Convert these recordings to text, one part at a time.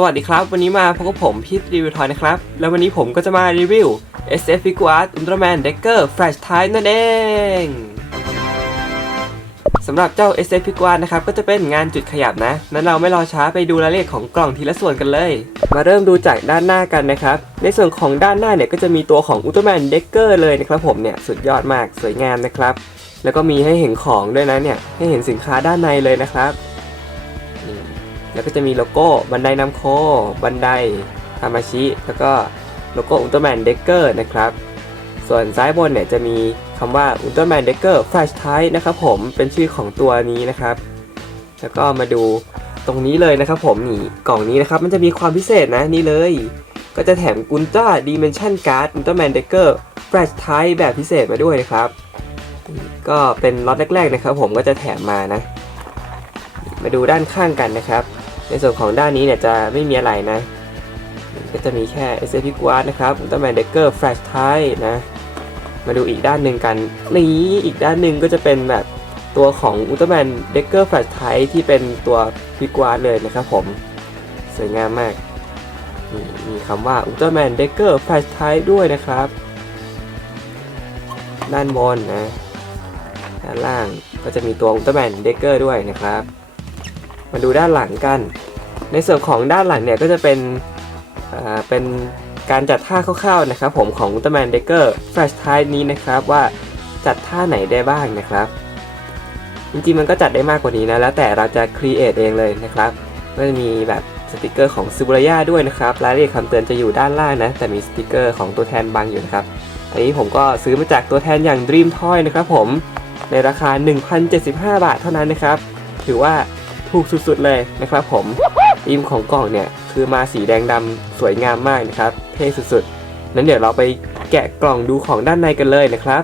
สวัสดีครับ วันนี้มาพบกับผมพีทรีวิวทอยนะครับ แล้ววันนี้ผมก็จะมารีวิว SF f i g u a r t Ultraman Decker Flash Type นั่นเองสำหรับเจ้า SF f i g u a r t นะครับ ก็จะเป็นงานจุดขยับนะ นั้นเราไม่รอช้าไปดูรายละเอียดของกล่องทีละส่วนกันเลย มาเริ่มดูจากด้านหน้ากันนะครับ ในส่วนของด้านหน้าเนี่ยก็จะมีตัวของ Ultraman Decker เลยนะครับผมเนี่ยสุดยอดมากสวยงามนะครับ แล้วก็มีให้เห็นของด้วยนะเนี่ยให้เห็นสินค้าด้านในเลยนะครับ แล้วก็จะมีโลโก้บันไดนำโค บันไดทามาชิ แล้วก็โลโก้อุลตร้าแมนเด็กเกอร์นะครับ ส่วนซ้ายบนเนี่ยจะมีคำว่าอุลตร้าแมนเด็กเกอร์แฟลชไทนะครับผมเป็นชื่อของตัวนี้นะครับ แล้วก็มาดูตรงนี้เลยนะครับผมนี่กล่องนี้นะครับมันจะมีความพิเศษนะนี่เลย ก็จะแถมกุนต้าดิเมนชันการ์ดอุลตร้าแมนเด็กเกอร์แฟลชไทแบบพิเศษมาด้วยนะครับ ก็เป็นล็อตแรกๆนะครับผมก็จะแถมมานะ มาดูด้านข้างกันนะครับ ในส่วนของด้านนี้เนี่ยจะไม่มีอะไรนะ ก็จะมีแค่ s f p g u a r d นะครับ Ultraman Decker Flash Type นะ มาดูอีกด้านหนึ่งกัน นี่อีกด้านหนึ่งก็จะเป็นแบบตัวของ Ultraman Decker Flash Type ที่เป็นตัว f i g u a r d เลยนะครับผม สวยงามมาก มีคำว่า Ultraman Decker Flash Type ด้วยนะครับ ด้านบนนะ ด้านล่างก็จะมีตัว Ultraman Decker ด้วยนะครับ มาดูด้านหลังกัน ในส่วนของด้านหลังเนี่ยก็จะเป็นเป็นการจัดท่าคร่าวๆนะครับ ผมของ Ultraman Decker Flash Type นี้นะครับว่าจัดท่าไหนได้บ้างนะครับ จริงๆมันก็จัดได้มากกว่านี้นะแล้วแต่เราจะ create เองเลยนะครับก็จะมีแบบสติกเกอร์ของซูบ r ร y a ด้วยนะครับรายละเอียดคำเตือนจะอยู่ด้านล่างนะ แต่มีสติกเกอร์ของตัวแทนบังอยู่นะครับ อันนี้ผมก็ซื้อมาจากตัวแทนอย่าง Dream Toy นะครับผมในราคา 1,075 บาทเท่านั้นนะครับ ถือว่า ถูกสุดๆเลยนะครับผมธีมของกล่องเนี่ยคือมาสีแดงดำสวยงามมากนะครับ เท่สุดๆ นั้นเดี๋ยวเราไปแกะกล่องดูของด้านในกันเลยนะครับ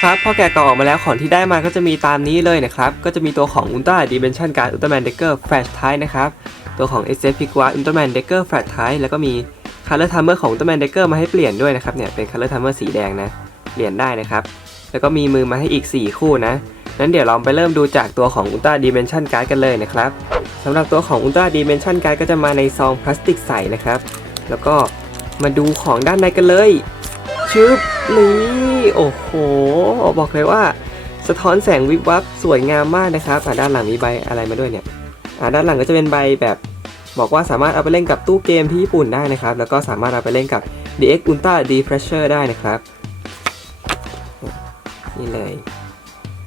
ครับพอแกะกล่องออกมาแล้วของที่ได้มาก็จะมีตามนี้เลยนะครับ ก็จะมีตัวของ Ultra Dimension Card Ultraman Decker Flash Type นะครับ ตัวของ SF p i g u a Ultraman Decker Flash Type แล้วก็มี Color Timer ของ Ultraman Decker มาให้เปลี่ยนด้วยนะครับเนี่ยเป็น Color Timer สีแดงนะเปลี่ยนได้นะครับ แล้วก็มีมือมาให้อีก 4 คู่นะ นั้นเดี๋ยวเราไปเริ่มดูจากตัวของ Ultra Dimension Card กันเลยนะครับสำหรับตัวของ Ultra Dimension Card ก็จะมาในซองพลาสติกใสนะครับ แล้วก็มาดูของด้านในกันเลยชึบนี่โอ้โห บอกเลยว่า สะท้อนแสงวิบวับสวยงามมากนะครับอะด้านหลังมีใบอะไรมาด้วยเนี่ยอะด้านหลังก็จะเป็นใบแบบบอกว่าสามารถเอาไปเล่นกับตู้เกมที่ญี่ปุ่นได้นะครับ แล้วก็สามารถเอาไปเล่นกับ DX Ultra D Pressure ได้นะครับ นี่เลย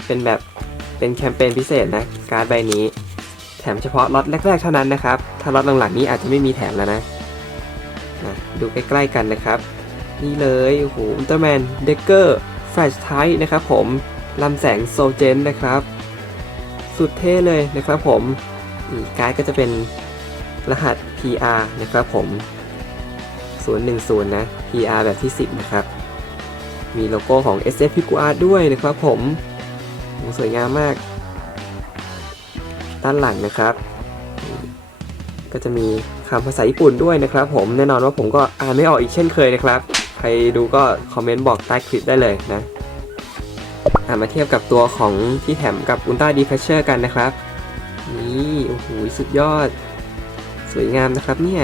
เป็นแบบเป็นแคมเปญพิเศษนะการ์ดใบนี้ แถมเฉพาะล็อตแรกๆเท่านั้นนะครับ ถ้าล็อตหลังๆนี้อาจจะไม่มีแถมแล้วนะนะดูใกล้ๆกันนะครับ นี่เลยโอ้โหอุลตร้าแมนเด็กเกอร์แฟลชไทนะครับผมลำแสงโซเจนนะครับ สุดเท่เลยนะครับผมการ์ดก็จะเป็นรหัส PR นะครับผม 010 นะ PR แบบที่ 10 นะครับ มีโลโก้ของ SF p i g u a r ด้วยนะครับผม สวยงามมาก ด้านหลังนะครับ ก็จะมีคำภาษาญี่ปุ่นด้วยนะครับ ผมแน่นอนว่าผมก็อ่านไม่ออกอีกเช่นเคยนะครับ ใครดูก็คอมเมนต์บอกใต้คลิปได้เลยนะมาเทียบกับตัวของที่แถมกับ Ultra d e p r e s s u r e กันนะครับ นี่โอ้โหสุดยอด สวยงามนะครับเนี่ย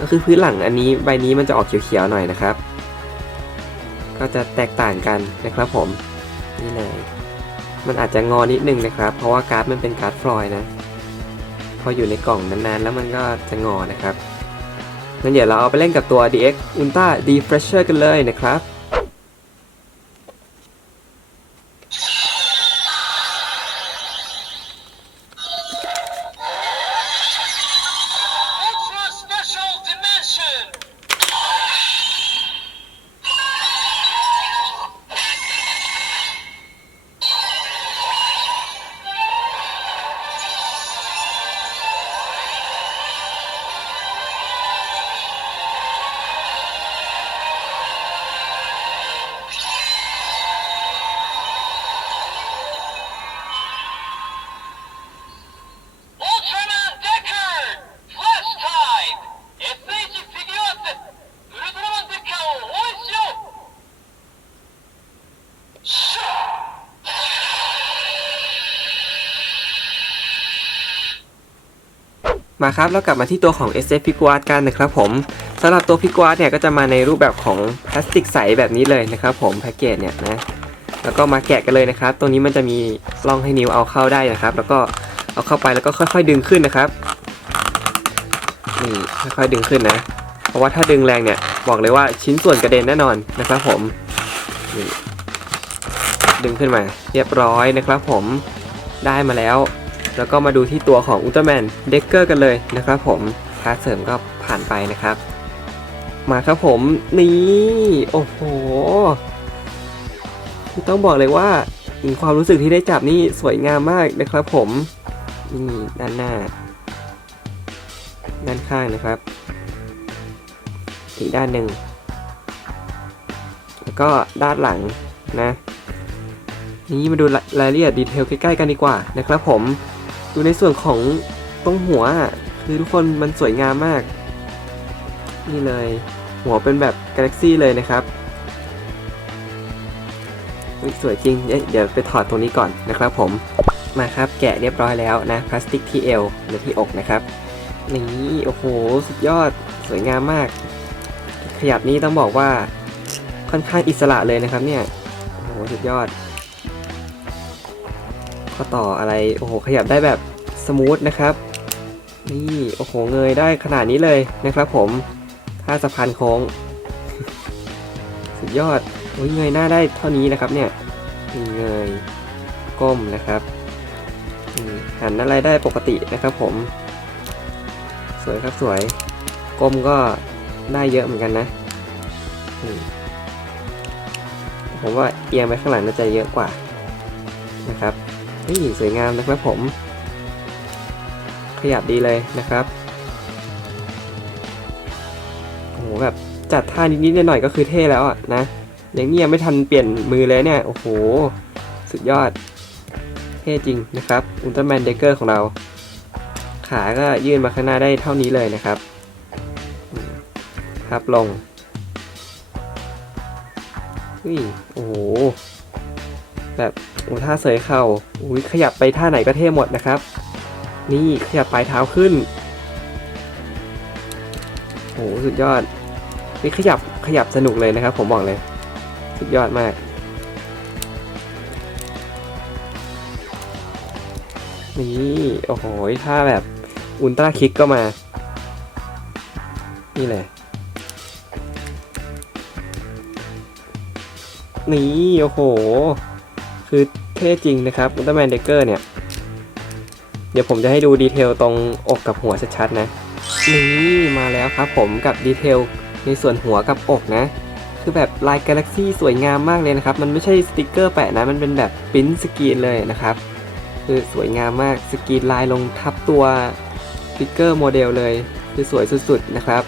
ก็คือพื้นหลังอันนี้ใบนี้มันจะออกเขียวๆหน่อยนะครับ ก็จะแตกต่างกันนะครับผม นี่เลย มันอาจจะงอนิดนึงนะครับ เพราะว่าการ์ดมันเป็นการ์ดฟลอยล์นะ พออยู่ในกล่องนานๆ แล้วมันก็จะงอนะครับงั้นเดี๋ยวเราเอาไปเล่นกับตัว DX Ultra Defresher กันเลยนะครับ มาครับแล้วกลับมาที่ตัวของ SF p i g u a r d กันนะครับผมสำหรับตัว p i g u a r d เนี่ยก็จะมาในรูปแบบของพลาสติกใสแบบนี้เลยนะครับผมแพ็กเกจเนี่ยนะแล้วก็มาแกะกันเลยนะครับตัวนี้มันจะมีร่องให้นิ้วเอาเข้าได้นะครับ แล้วก็เอาเข้าไปแล้วก็ค่อยๆดึงขึ้นนะครับนี่ค่อยๆดึงขึ้นนะ เพราะว่าถ้าดึงแรงเนี่ยบอกเลยว่าชิ้นส่วนกระเด็นแน่นอนนะครับผมนี่ดึงขึ้นมา เรียบร้อยนะครับผมได้มาแล้ว แล้วก็มาดูที่ตัวของอุลตร้าแมนเด็กเกอร์กันเลยนะครับผมพาร์ทเสริมก็ผ่านไปนะครับ มาครับผมนี่โอ้โหต้องบอกเลยว่าความรู้สึกที่ได้จับนี่สวยงามมากนะครับผมนี่ด้านหน้า ด้านข้างนะครับ อีกด้านหนึ่งแล้วก็ด้านหลังนะนี่มาดูรายละเอียดดีเทลใกล้ๆกันดีกว่านะครับผม ดูในส่วนของตรงหัว คือทุกคนมันสวยงามมาก นี่เลย หัวเป็นแบบกาแล็กซี่เลยนะครับอุ๊ยสวยจริง เดี๋ยวไปถอดตรงนี้ก่อนนะครับผม มาครับแกะเรียบร้อยแล้วนะพลาสติกที่เอวหรือที่อกนะครับ นี่โอ้โห สุดยอดสวยงามมาก ขยับนี้ต้องบอกว่าค่อนข้างอิสระเลยนะครับเนี่ย โอ้โห สุดยอด ข้อต่ออะไรโอ้โหขยับได้แบบสมูทนะครับนี่โอ้โหเงยได้ขนาดนี้เลยนะครับ ผมท่าสะพานโค้ง สุดยอดโอ้ยเงยหน้าได้เท่านี้นะครับเนี่ยนี่เงยก้มนะครับหันอะไรได้ปกตินะครับผม สวยครับสวยก้มก็ได้เยอะเหมือนกันนะผมว่าเอียงไปข้างหลังน่าจะเยอะกว่านะครับ นี่สวยงามนะครับผม ขยับดีเลยนะครับโอ้โหแบบจัดท่านิดๆหน่อยๆก็คือเท่แล้วอะนะอย่างนี้ยังไม่ทันเปลี่ยนมือเลยเนี่ย โอ้โห สุดยอด เท่จริงนะครับอุลตร้าแมนเดเกอร์ของเรา ขาก็ยื่นมาข้างหน้าได้เท่านี้เลยนะครับอืมพับลงอุ้ยโอ้โห แบบ โอ้ท่าเสยเข่าอุ้ยขยับไปท่าไหนก็เท่หมดนะครับ นี่ขยับปลายเท้าขึ้นโอ้หสุดยอดนี่ขยับขยับสนุกเลยนะครับ ผมบอกเลย สุดยอดมากนี่โอ้โหท่าแบบอุลตร้าคิกก็มา นี่เลยนี่โอ้โห คือเท่จริงนะครับอุลตร้าแมนเดเกอร์เนี่ย เดี๋ยวผมจะให้ดูดีเทลตรงอกกับหัวชัดๆนะ นี่มาแล้วครับผมกับดีเทลในส่วนหัวกับอกนะ คือแบบลายกาแล็กซี่สวยงามมากเลยนะครับ มันไม่ใช่สติกเกอร์แปะนะ มันเป็นแบบปริ้นสกรีนเลยนะครับ คือสวยงามมากสกรีนลายลงทับตัวสติกเกอร์โมเดลเลย คือสวยสุดๆนะครับ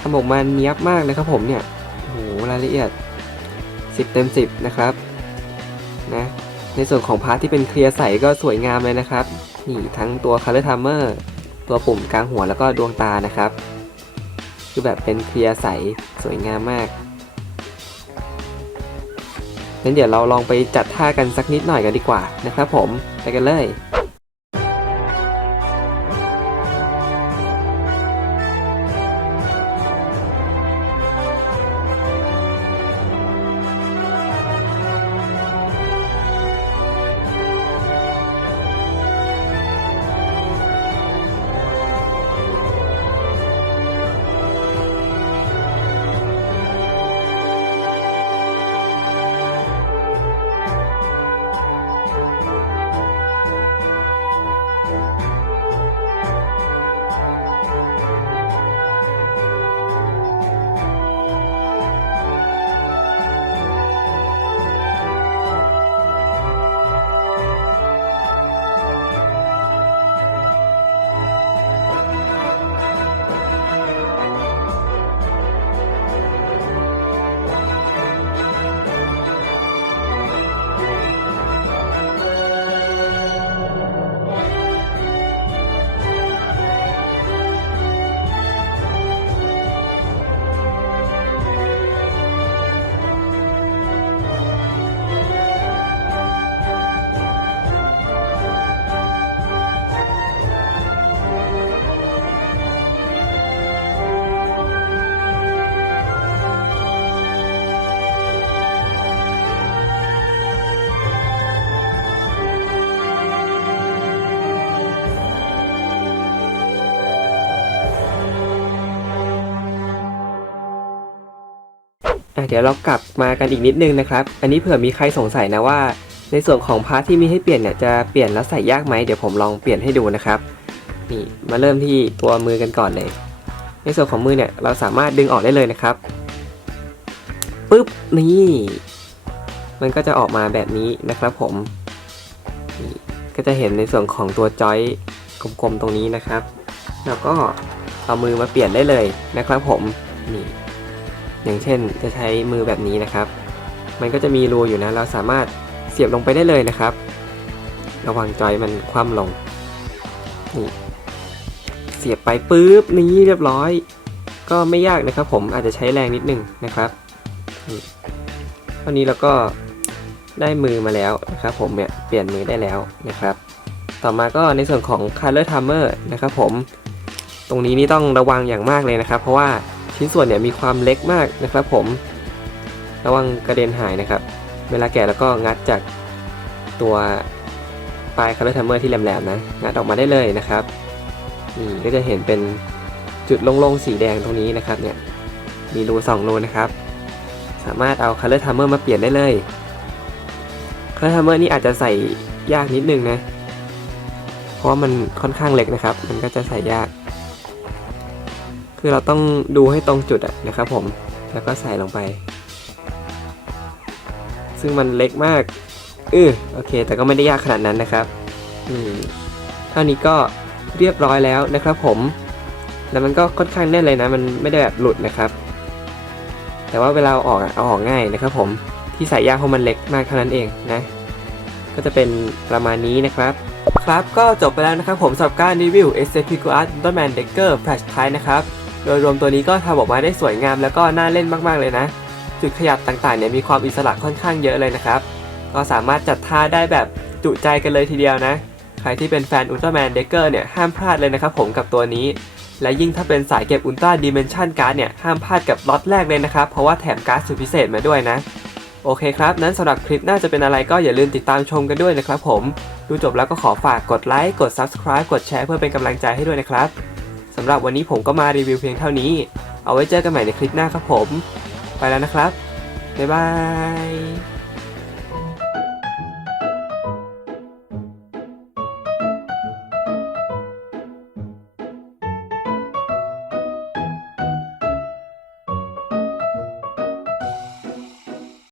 ทำออกมาเนี้ยบมากนะครับผมเนี่ยโอ้โหรายละเอียด 10 เต็ม 10 นะครับ นะ ในส่วนของพาร์ทที่เป็นเคลียร์ใสก็สวยงามเลยนะครับ นี่ทั้งตัว Color Timer ตัวปุ่มกลางหัวแล้วก็ดวงตานะครับ คือแบบเป็นเคลียร์ใสสวยงามมากงั้นเดี๋ยวเราลองไปจัดท่ากันสักนิดหน่อยกันดีกว่านะครับผม ไปกันเลย เดี๋ยวเรากลับมากันอีกนิดนึงนะครับ อันนี้เผื่อมีใครสงสัยนะว่า ในส่วนของพาร์ทที่มีให้เปลี่ยนเนี่ยจะเปลี่ยนแล้วใส่ยากไหมเดี๋ยวผมลองเปลี่ยนให้ดูนะครับนี่มาเริ่มที่ตัวมือกันก่อนเลย ในส่วนของมือเนี่ยเราสามารถดึงออกได้เลยนะครับปุ๊บนี่มันก็จะออกมาแบบนี้นะครับผมนี่ก็จะเห็นในส่วนของตัวจอยกลมๆตรงนี้นะครับ แล้วก็เอามือมาเปลี่ยนได้เลยนะครับผมนี่ อย่างเช่นจะใช้มือแบบนี้นะครับ มันก็จะมีรูอยู่นะ เราสามารถเสียบลงไปได้เลยนะครับ ระวังจอยมันคว่ำลงนี่เสียบไปปุ๊บนี่เรียบร้อย ก็ไม่ยากนะครับ ผมอาจจะใช้แรงนิดนึงนะครับนี่เท่านี้เราก็ได้มือมาแล้วนะครับ ผมเนี่ยเปลี่ยนมือได้แล้วนะครับ ต่อมาก็ในส่วนของ color timer นะครับ ผม ตรงนี้นี่ต้องระวังอย่างมากเลยนะครับ เพราะว่า ชิ้นส่วนเนี่ยมีความเล็กมากนะครับผม ระวังกระเด็นหายนะครับ เวลาแกะแล้วก็งัดจากตัวปลาย color timer ที่แหลมๆนะ งัดออกมาได้เลยนะครับ นี่ก็จะเห็นเป็นจุดโล่งๆสีแดงตรงนี้นะครับเนี่ย มีรูสองรูนะครับ สามารถเอา color timer มาเปลี่ยนได้เลย color timer นี่อาจจะใส่ยากนิดนึงนะ เพราะว่ามันค่อนข้างเล็กนะครับ มันก็จะใส่ยาก คือเราต้องดูให้ตรงจุดอะนะครับผม แล้วก็ใส่ลงไป ซึ่งมันเล็กมากเออโอเค แต่ก็ไม่ได้ยากขนาดนั้นนะครับอืมเท่านี้ก็เรียบร้อยแล้วนะครับผม แล้วมันก็ค่อนข้างแน่นเลยนะ มันไม่ได้แบบหลุดนะครับ แต่ว่าเวลาออกอะเอาออกง่ายนะครับ ผม ที่ใส่ยากเพราะมันเล็กมากเท่านั้นเองนะ ก็จะเป็นประมาณนี้นะครับ ครับ ก็จบไปแล้วนะครับผมสำหรับการรีวิว SCP g u a r d Underman Decker Flash Type นะครับ โดยรวมตัวนี้ก็ทำออกมาได้สวยงามแล้วก็น่าเล่นมากๆเลยนะ จุดขยับต่างๆเนี่ยมีความอิสระค่อนข้างเยอะเลยนะครับ ก็สามารถจัดท่าได้แบบจุใจกันเลยทีเดียวนะ ใครที่เป็นแฟน Ultraman Decker เนี่ยห้ามพลาดเลยนะครับผมกับตัวนี้ และยิ่งถ้าเป็นสายเก็บ Ultra Dimension Card เนี่ยห้ามพลาดกับล็อตแรกเลยนะครับ เพราะว่าแถมการ์ดสุดพิเศษมาด้วยนะโอเคครับ นั้นสำหรับคลิปน้าจะเป็นอะไรก็อย่าลืมติดตามชมกันด้วยนะครับผม ดูจบแล้วก็ขอฝากกดไลค์ กด Subscribe กดแชร์เพื่อเป็นกำลังใจให้ด้วยนะครับ สำหรับวันนี้ผมก็มารีวิวเพียงเท่านี้ เอาไว้เจอกันใหม่ในคลิปหน้าครับผม ไปแล้วนะครับ บ๊ายบาย